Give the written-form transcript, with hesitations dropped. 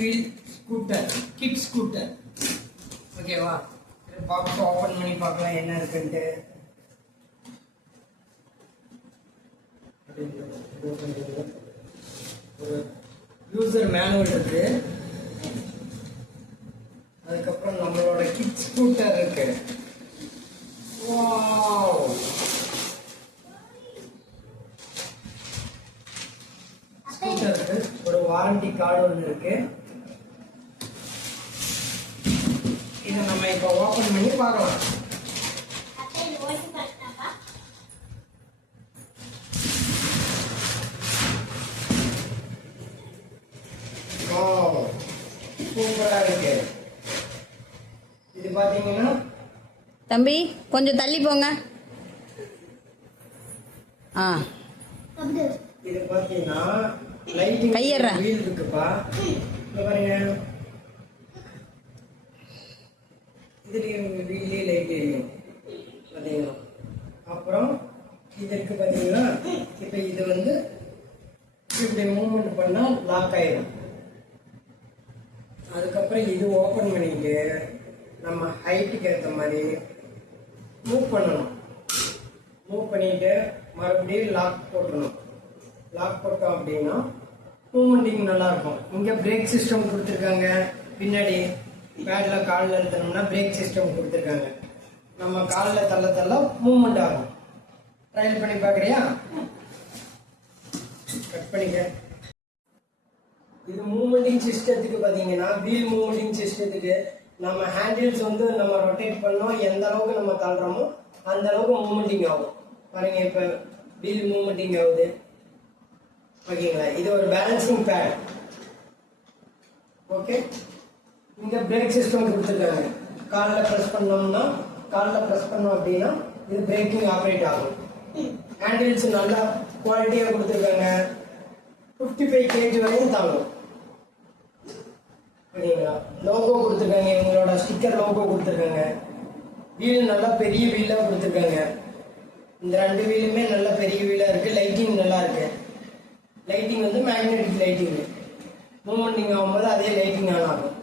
Wheel scooter, kid scooter. ஓகேவா? Box open பண்ணி பார்க்கலாம் என்ன இருக்குன்ட்டு. ஒரு யூசர் மேனுவல் இருக்கு. அதுக்கப்புறம் நம்மளோட கிட் ஸ்கூட்டர் இருக்கு. வாவ், ஸ்கூட்டர் இருக்கு. ஒரு வாரண்டி கார்டு ஒன்று இருக்கு. இதை நம்ம இப்போ ஓபன் பண்ணி பார்க்கலாம். சூப்பரா இருக்கு. இது பாத்தீங்கன்னா தம்பி கொஞ்சம் தள்ளி போங்க. இது பாத்தீங்கன்னா லைட்டிங் வீல் இருக்குப்பா. இங்க பாருங்க, இதுலயும் வீல்லே லைட் எரியும் பாத்தீங்கன்னா. அப்புறம் இது இருக்கு பாத்தீங்கன்னா. இப்ப இது வந்து இப்படி மூவ்மெண்ட் பண்ணா லாக் ஆயிடும். அதுக்கப்புறம் இது ஓபன் பண்ணிட்டு நம்ம ஹைட்டுக்கு ஏற்ற மாதிரி மூவ் பண்ணணும். மூவ் பண்ணிட்டு மறுபடியும் லாக் போட்டுடணும். லாக் போட்டோம் அப்படின்னா மூவ்மெண்டிங் நல்லா இருக்கும். இங்க பிரேக் சிஸ்டம் கொடுத்துருக்காங்க. பின்னாடி பேட்ல காலில் அழுத்தணும்னா பிரேக் சிஸ்டம் கொடுத்துருக்காங்க. நம்ம காலில் தள்ள தள்ள மூவ்மெண்ட் ஆகும். ட்ரையல் பண்ணி பார்க்குறியா? கட் பண்ணிக்க. இது மூவ்மெண்டிங் சிஸ்டத்துக்கு பாத்தீங்கன்னா, வீல் மூவ்மெண்டிங் சிஸ்டத்துக்கு நம்ம ஹேண்டில்ஸ் வந்து நம்ம ரொட்டேட் பண்ணோம். எந்த அளவுக்கு நம்ம தள்ளுறோமோ அந்த அளவுக்கு மூவ்மெண்டிங் ஆகும். பாருங்க, இப்ப வீல் மூவ்மெண்டிங் ஆகுது. ஓகேங்களா? இது ஒரு பேலன்சிங் பேட். ஓகே, இங்க பிரேக் சிஸ்டம் கொடுத்துருக்காங்க. காலில் ப்ரெஸ் பண்ணோம்னா, காலில் ப்ரெஸ் பண்ணோம் அப்படின்னா இது பிரேக்கிங் ஆப்ரேட் ஆகும். ஹேண்டில்ஸ் நல்லா குவாலிட்டியா கொடுத்துருக்காங்க. 55 kg வரையும் தாங்கும். ஓகேங்களா? லோகோ கொடுத்துருக்காங்க. இவங்களோட ஸ்டிக்கர் லோகோ கொடுத்துருக்காங்க. வீல் நல்லா பெரிய வீலா கொடுத்துருக்காங்க. இந்த 2 வீலுமே நல்ல பெரிய வீலா இருக்கு. லைட்டிங் நல்லா இருக்கு. லைட்டிங் வந்து மேக்னெட்டிக் லைட்டிங். மூவ்மெண்டிங் ஆகும்போது அதே லைட்டிங் ஆன் ஆகும்.